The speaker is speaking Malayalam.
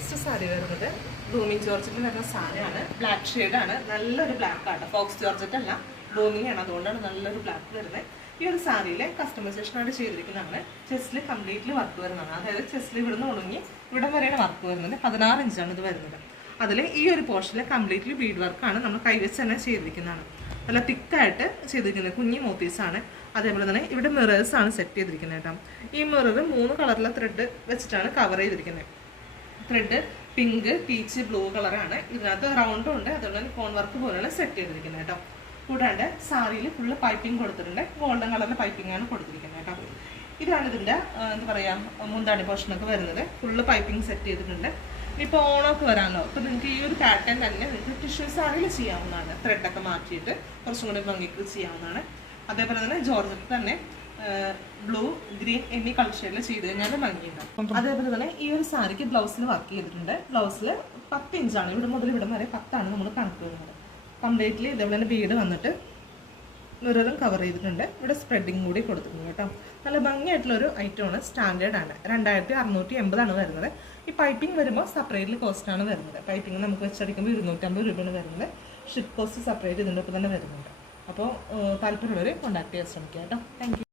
നെക്സ്റ്റ് സാരി വരുന്നത് ബ്ലൂമിങ് ജോർജറ്റിൽ വരുന്ന സാരിയാണ്. ബ്ലാക്ക് ഷെയ്ഡാണ് നല്ലൊരു ബ്ലാക്ക് ആണ് ഫോക്സ് ജോർജറ്റ് അല്ല. ബ്ലൂമിങ് ആണ്. അതുകൊണ്ടാണ് നല്ലൊരു ബ്ലാക്ക് വരുന്നത്. ഈ ഒരു സാരിയിലെ കസ്റ്റമൈസേഷൻ ആയിട്ട് ചെയ്തിരിക്കുന്നതാണ്. ചെസ്റ്റിൽ കംപ്ലീറ്റ്ലി വർക്ക് വരുന്നതാണ്. അതായത് ചെസ്റ്റിൽ ഇവിടുന്ന് ഉണങ്ങി ഇവിടെ വരെയാണ് വർക്ക് വരുന്നത്. പതിനാറ് ഇഞ്ചാണ് ഇത് വരുന്നത്. അതിൽ ഈ ഒരു പോർഷനിൽ കംപ്ലീറ്റ്ലി ബീഡ് വർക്കാണ് നമ്മൾ കൈവച്ച് തന്നെ ചെയ്തിരിക്കുന്നതാണ്. നല്ല തിക്കായിട്ട് ചെയ്തിരിക്കുന്നത് കുഞ്ഞി മോത്തീസാണ് അതേപോലെ തന്നെ ഇവിടെ മിറേഴ്സാണ് സെറ്റ് ചെയ്തിരിക്കുന്നത് കേട്ടോ. ഈ മിറർ മൂന്ന് കളറിലെ ത്രെഡ് വെച്ചിട്ടാണ് കവർ ചെയ്തിരിക്കുന്നത്. ത്രെഡ് പിങ്ക് പീച്ച് ബ്ലൂ കളറാണ് ഇതിനകത്ത് റൗണ്ടും ഉണ്ട്. അതുകൊണ്ട് കോൺ വർക്ക് പോലെയാണ് സെറ്റ് ചെയ്തിരിക്കുന്നത് കേട്ടോ. കൂടാണ്ട് സാരിയിൽ ഫുള്ള് പൈപ്പിംഗ് കൊടുത്തിട്ടുണ്ട്. ഗോൾഡൻ കളറിലെ പൈപ്പിംഗ് ആണ് കൊടുത്തിരിക്കുന്നത് കേട്ടോ. ഇതാണ് ഇതിന്റെ എന്താ പറയുക മുന്താണി പോർഷനൊക്കെ വരുന്നത്. ഫുള്ള് പൈപ്പിംഗ് സെറ്റ് ചെയ്തിട്ടുണ്ട്. ഇപ്പോൾ ഓണമൊക്കെ വരാമല്ലോ അപ്പോൾ നിങ്ങൾക്ക് ഈ ഒരു പാറ്റേൺ തന്നെ നിങ്ങൾക്ക് ടിഷ്യൂ സാരിയിൽ ചെയ്യാവുന്നതാണ്. ത്രെഡൊക്കെ മാറ്റിയിട്ട് കുറച്ചും കൂടി ഭംഗിക്ക് ചെയ്യാവുന്നതാണ്. അതേപോലെ തന്നെ ജോർജറ്റ് തന്നെ ബ്ലൂ ഗ്രീൻ എന്നീ കളർ ഷെയ്ഡിൽ ചെയ്ത് കഴിഞ്ഞാൽ ഭംഗിയുണ്ടാവും അതേപോലെ തന്നെ ഈ ഒരു സാരിക്ക് ബ്ലൗസിൽ വർക്ക് ചെയ്തിട്ടുണ്ട്. ബ്ലൗസിൽ പത്ത് ഇഞ്ചാണ് ഇവിടെ മുതൽ ഇവിടെ വരെ പത്താണ് നമ്മൾ കണക്ക് വരുന്നത്. കംപ്ലീറ്റ്ലി ഇതേപോലെ തന്നെ ബീഡ് വന്നിട്ട് മിററും കവർ ചെയ്തിട്ടുണ്ട്. ഇവിടെ സ്പ്രെഡിങ് കൂടി കൊടുത്തിട്ടുണ്ട് കേട്ടോ. നല്ല ഭംഗിയായിട്ടുള്ള ഒരു ഐറ്റമാണ് സ്റ്റാൻഡേർഡ് ആണ്. രണ്ടായിരത്തി അറുന്നൂറ്റി എൺപതാണ് വരുന്നത്. ഈ പൈപ്പിംഗ് വരുമ്പോൾ സെപ്പറേറ്റ്ലി കോസ്റ്റ് ആണ് വരുന്നത്. പൈപ്പിംഗ് നമുക്ക് വെച്ചടിക്കുമ്പോൾ ഇരുന്നൂറ്റമ്പത് രൂപയാണ് വരുന്നത്. ഷിപ്പ് കോസ്റ്റ് സെപ്പറേറ്റ് ഇതിന്റെ ഒപ്പം തന്നെ വരുന്നുണ്ട്. അപ്പോൾ താല്പര്യമുള്ളവർ കോൺടാക്ട് ചെയ്യാൻ ശ്രമിക്കുക കേട്ടോ. താങ്ക്